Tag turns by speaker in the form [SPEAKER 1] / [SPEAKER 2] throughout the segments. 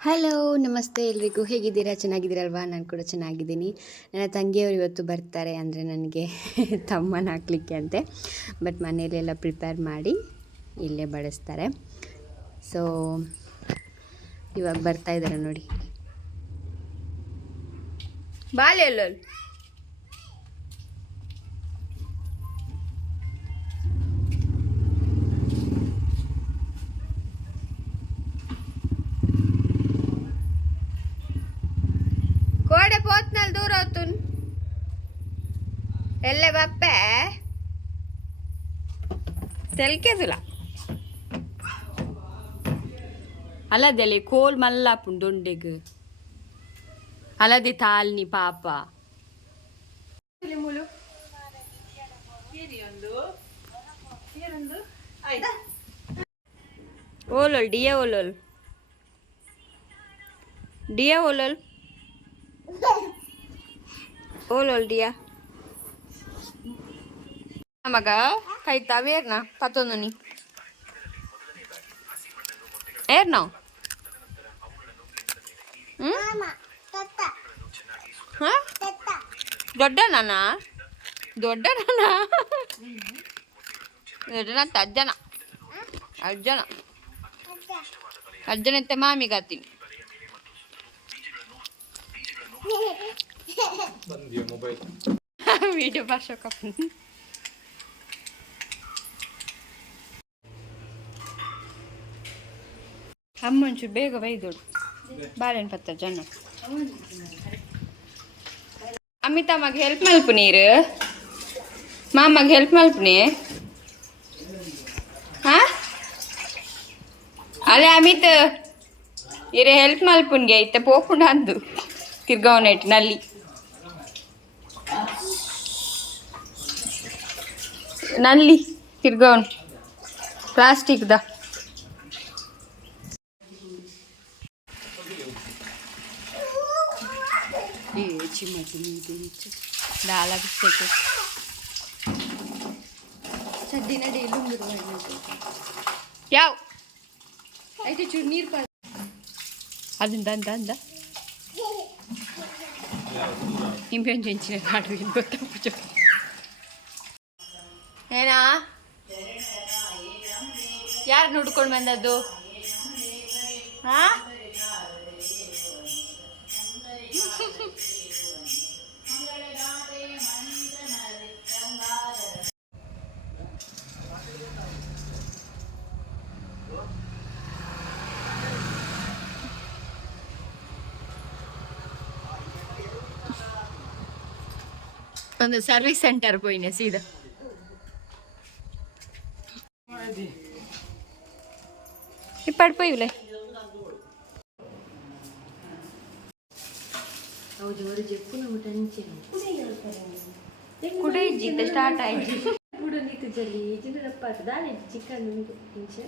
[SPEAKER 1] Hello ನಮಸ್ತೆ. ಎಲ್ರಿಗೂ ಹೇಗಿದ್ದೀರಾ? ಚೆನ್ನಾಗಿದ್ದೀರಲ್ವಾ? ನಾನು ಕೂಡ ಚೆನ್ನಾಗಿದ್ದೀನಿ. ನನ್ನ ತಂಗಿಯವರು ಇವತ್ತು ಬರ್ತಾರೆ ಅಂದರೆ ನನಗೆ ತಮ್ಮನ ಹಾಕ್ಲಿಕ್ಕೆ ಅಂತೆ. ಬಟ್ ಮನೆಯಲ್ಲೆಲ್ಲ ಪ್ರಿಪೇರ್ ಮಾಡಿ ಇಲ್ಲೇ ಬಳಸ್ತಾರೆ. ಸೊ ಇವಾಗ ಬರ್ತಾ ಇದ್ದಾರೆ ನೋಡಿ. ಬಾಲೆ ચાલ દૂર હતું એટલે બાપે ತೆಲ್ಕೆ ಸುಲ ಅಲ್ಲದೆಲೆ ಕೋಲ್ ಮಲ್ಲಾಪುಂಡು ದೊಂಡೆಗ್. ಅಲ್ಲದೆ ತಾಲ್ನಿ ಪಾಪ. ಓಲೋಲ್ ಡಿಯ ಓಲೋಲ್. ಡಿಯ ಓಲೋಲ್. ಓಲ್ ಒಲ್ಡಿಯ ನಮಗ ಕೈತಾವೆ ಏರ್ನ ತತ್ತೊಂದು ನೀ ಏರ್ನ ದೊಡ್ಡ ನಾನ ದೊಡ್ಡ ನಾನ ದೊಡ್ಡನ ಅಜ್ಜನ ಅಜ್ಜನ ಅಜ್ಜನಂತೆ ಮಾಮಿಗಾತೀನಿ
[SPEAKER 2] ಬಂದಿಯ ಮೊಬೈಲ್
[SPEAKER 1] ವಿಡಿಯೋ ಬರ್ಸೋಕಪ್ಪ ಅಮ್ಮ ಒಂಚೂರು ಬೇಗ ಬೈದೋಡು ಬಾಳೆಹಣ್ಣು ಪತ್ತ ಜನ ಅಮಿತಮ್ಮಗೆ ಹೆಲ್ಪ್ ಮಲ್ಪು ನೀರು ಮಾಮಗೆ ಹೆಲ್ಪ್ ಮಲ್ಪನಿ ಹಾ ಅಲ್ಲೇ ಅಮಿತ್ ಇರೆ ಹೆಲ್ಪ್ ಮಲ್ಪುನ್ಗೆ ಐತೆ ಪೋಪುಂಡ ಅಂದು ತಿರ್ಗವನೇಟ್ನಲ್ಲಿ ನಲ್ಲಿ ತಿರ್ಗವನ್ ಪ್ಲಾಸ್ಟಿಕ್ದ ದಾಲ ಬಿಸ್ಬೇಕು ಚಡ್ಡಿನ ಡೈಲಿ ಯಾವ ಐತೆ ಚೂರು ನೀರು ಪಾ ಅದಿಂದ ಅಂದ ಅಂದ ನಿಂಬೆ ಹಣ್ಣು ಹೆಂಚಿನ ಕಾಡು ಏನು ಗೊತ್ತಾ ಪೂಜೆ ಏನಾ ಯಾರು ನೋಡ್ಕೊಂಡು ಬಂದದ್ದು ಹಾ ಒಂದು ಸರ್ವಿಸ್ ಸೆಂಟರ್ పడిపోయిలే కుడి జిద్ద స్టార్ట్ ಆಯ್ತು ಕುಡು ನೀತು ಜಲ್ಲಿ ಜಿಂದಪ್ಪ ದಾನೆ ಚಿಕನ್ ಇಂಚೆ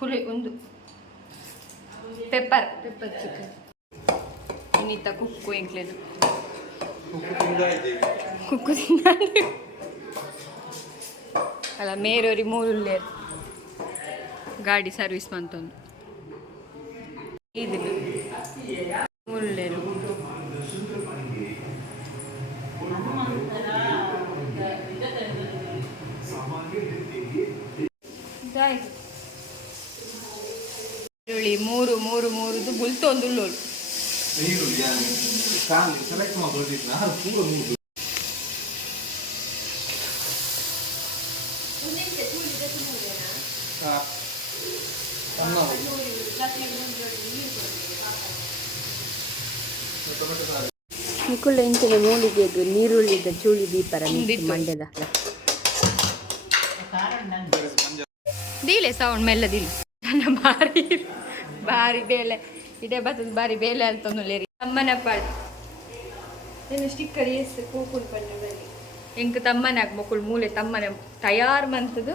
[SPEAKER 1] ಹುಳಿ ಒಂದು ಪೆಪ್ಪರ್ ಪೆಪ್ಪರ್ ಚಿಕನ್ ಇನ್ನಿತ್ತ ಕುಕ್ಕು ಇಂಕ್ಲೇನು ಕುಕ್ಕು ತಿಂದಾಯ್ತು ಕುಕ್ಕು ತಿಂದಾಯ್ತು ಅಲ್ಲ ಮೇರೋರಿ ಮೂರು ಗಾಡಿ ಸರ್ವಿಸ್ ಬಂತೊಂದು. ಇದಾಯ್ತು. ಈರುಳ್ಳಿ ಮೂರು ಮೂರು ಮೂರುದು ಬುಲ್ತೊಂದು ನಿಕುಳ್ಳ ಇಂಚಿನ ಮೂಲಿಗೆದು ನೀರುಳ್ಳಿದ ಚೂಳಿ ದೀಪರ. ಮಂಡ್ಯದ.
[SPEAKER 2] ಬೇರೆ
[SPEAKER 1] ದೀಲೆ ಸೌಂಡ್ ಮೆಲ್ಲದಿಲ್ಲ ನನ್ನ ಬಾರಿ ಬಾರಿ ಬೇಲೆ. ಇಡೇ ಬರ್ತದ ಬಾರಿ ಬೇಲೆ ಅಂತಂದುಲೇರಿ ತಮ್ಮನ ಪಾಡ್ ನಿನ್ನ ಸ್ಟಿಕ್ಕರ್ ಎಸ್ ಕೂಕುಲ್ ಪಣ್ಣದಲ್ಲಿ ಎಂಕ್ ತಮ್ಮನ ಮಕ್ಕಳು ಮೂಲೆ ತಮ್ಮನ ತಯಾರು ಮಂತದು.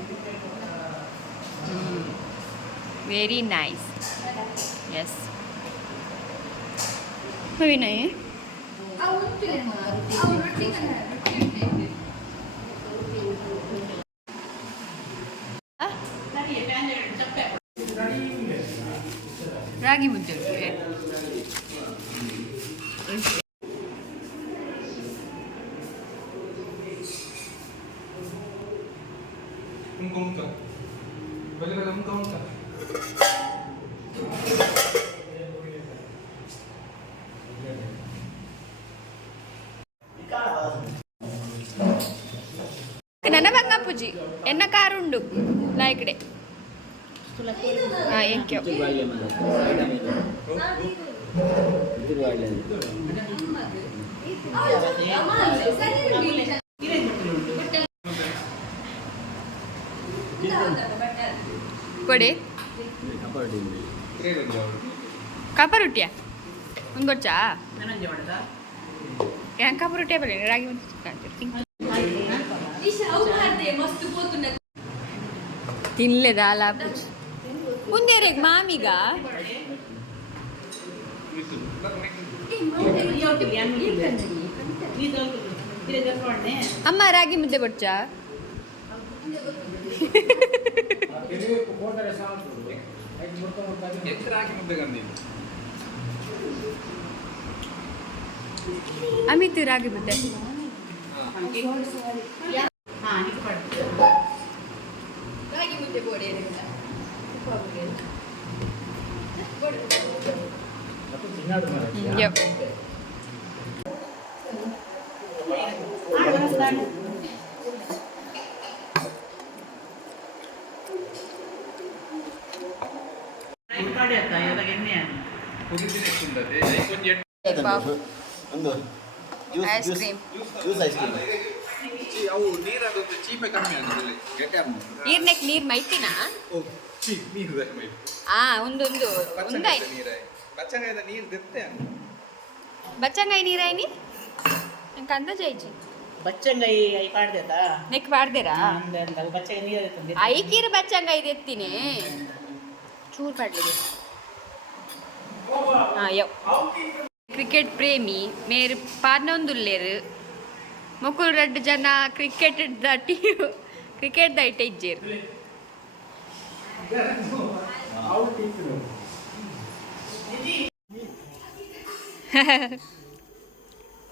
[SPEAKER 1] ವೆರಿ ನೈಸ್ ಎಸ್ ವಿನಯ್ ರಾಗಿ ಮುದ್ದೆ ಬಂಗ ಪೂಜಿ ಎನ್ನ ಕಾರುಂಡು ಲಾಯ್ಕಡೆ ಕೊಡೆ? ಎಂಕ್ಯೋ ಕೊಡಿ ಕಾಪ ರೊಟ್ಟಿಯ ಒಂಗೊಚ್ಚಾ ಹೆಂಗೆ ಕಾಪ ರೊಟ್ಟಿಯ ಬರಲಿ ರಾಗಿ ಒಂದು తినలేదా అలా ముందే రేపు మామిగా అమ్మ రాగి ముద్ద పొచ్చా
[SPEAKER 2] ಎಂತ ರಾಗಿ ಮುದ್ದೆ
[SPEAKER 1] Yep.
[SPEAKER 2] ಕುದಿದಿನ ಎಷ್ಟುಂಟದೆ ಕೊಂಚ
[SPEAKER 3] ಒಂದು juice
[SPEAKER 1] Ice
[SPEAKER 3] juice
[SPEAKER 1] cream.
[SPEAKER 3] Juice ice cream
[SPEAKER 2] ಅವು ನೀರದೊಂದು ಚೀಪೆ ಕಮ್ಮಿ ಆಗ್ತದೆ ಗಟ್ಟಿ ಆಗ್ತದೆ
[SPEAKER 1] ನೀರ್ನೆಕ್ ನೀರ್ ಮೈತಿನಾ
[SPEAKER 2] ಓ ಚೀ ನೀರು ಕಮ್ಮಿ
[SPEAKER 1] ಆ ಒಂದೊಂದು ಒಂದಾಯ್
[SPEAKER 2] ನೀರೇ ಬಚ್ಚಂಗಾಯ್ದ ನೀರು ದೆತ್ತೆ
[SPEAKER 1] బచ్చంగాయ నీరాయని ఇంకా అందా చేయించి
[SPEAKER 4] బచ్చంగా అవి పాడదేతా
[SPEAKER 1] నెక్ పాడదేరా
[SPEAKER 4] బచ్చగా నీరు
[SPEAKER 1] ఐకీరు బచ్చంగా ఇది ఎత్తినే చూరు పడలేదు క్రికెట్ ప్రేమి మీరు పాడినొందులేరు ముగ్గురు రెండు జన క్రికెట్ దట్టి క్రికెట్ దైట ఇచ్చారు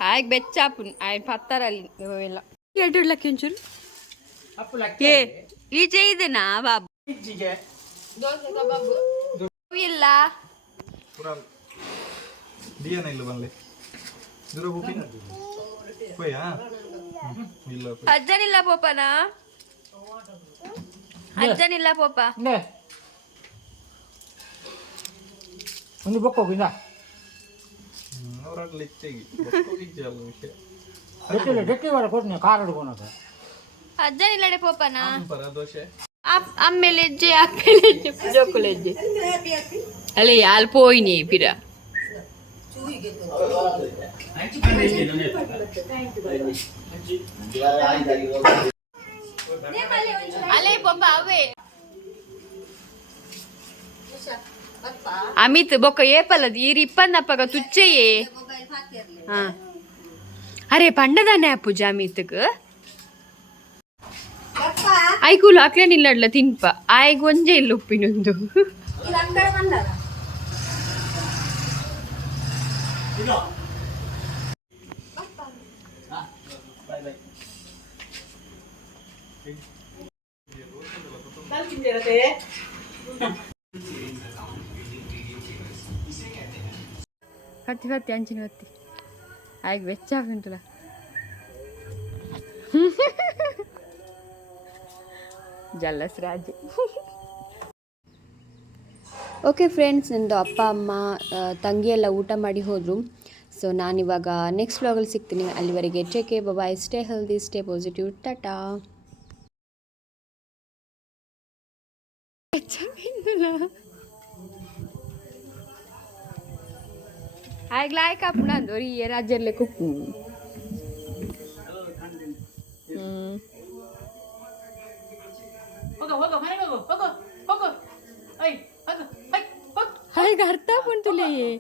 [SPEAKER 1] ఆయన బెచ్చాపు ఆయన పత్తారాలి ఎటు లెక్కించురు ఏ ఈ చేయదేనా బాబు ಇಲ್ಲ
[SPEAKER 2] ಪುರಾ ದಿಯನ ಇಲ್ಲ ಬನ್ಲೆ ದೂರ ಬುಕಿಂಗ್ ಹೋಯಾ ಇಲ್ಲ
[SPEAKER 1] ಅಜ್ಜನಿಲ್ಲ ಪೋಪನ ಅಜ್ಜನಿಲ್ಲ ಪೋಪ
[SPEAKER 5] ಒಂದು ಬೊಕ್ಕ ಹೋಗಿಂದ
[SPEAKER 2] ಅವರಲ್ಲಿ ಇಚ್ಚೆಗಿ ಹೋಗಿದ್ದೆ ಅಲ್ಲ ವಿಷಯ
[SPEAKER 5] ಗಟ್ಟಿ ಗಟ್ಟಿ ಬರ ಕೊಟ್ಟು ಕಾರ್ ಹಿಡ್ಕೊಳಕ
[SPEAKER 1] ಅಜ್ಜನಿಲ್ಲಡೆ ಪೋಪನ
[SPEAKER 2] ಪರ ದೋಸೆ
[SPEAKER 1] ಅಮ್ಮೇಲೆ ಹೆಜ್ಜೆ ಅಪ್ಪೆಲೆ ಹೆಜ್ಜೆ ಜೋಕುಲ ಹೆಜ್ಜೆ ಅಲ್ಲೇ ಅಲ್ಲಿ ಪೋಯಿನಿ ಪಿರ ಅಲ್ಲೇ ಪೊಬ್ಬ ಅವೇ ಅಮಿತ್ ಬೊಕ್ಕ ಏಪಲ್ಲದ ಈರಿ ಇಪ್ಪನ್ನಪ್ಪಗ ತುಚ್ಚೆಯೇ ಹಾ. ಅರೆ ಪಂಡದಾನೆ ಪೂಜಾ ಅಮಿತ್ಗೆ ಐಕೂಲು ಅಕ್ಲೆ ನಿಲ್ಲಡ್ಲ ತಿನ್ಪ. ಆಯ್ಗ ಒಂಜೆ ಇಲ್ಲ ಉಪ್ಪಿನೊಂದು. ಕತ್ತಿ ಕತ್ತಿ ಅಂಚಿನ ಕತ್ತಿ ಆಯ್ಗ ವೆಚ್ಚ ಉಂಟಲ್ಲ ಜಲ್ಲಸ್ ರಾಜೆ ಓಕೆ ಫ್ರೆಂಡ್ಸ್ ನಂದು ಅಪ್ಪ ಅಮ್ಮ ತಂಗಿ ಎಲ್ಲ ಊಟ ಮಾಡಿ ಹೋದರು. ಸೊ ನಾನಿವಾಗ ನೆಕ್ಸ್ಟ್ ವ್ಲಾಗಲ್ಲಿ ಸಿಗ್ತೀನಿ. ಅಲ್ಲಿವರೆಗೆ ಟೇಕ್ ಬಾಬಾ bye stay healthy stay positive tata ऐकलाय का आपण दोरी ये राज्यातले खूप हाय घालता पण तुला ये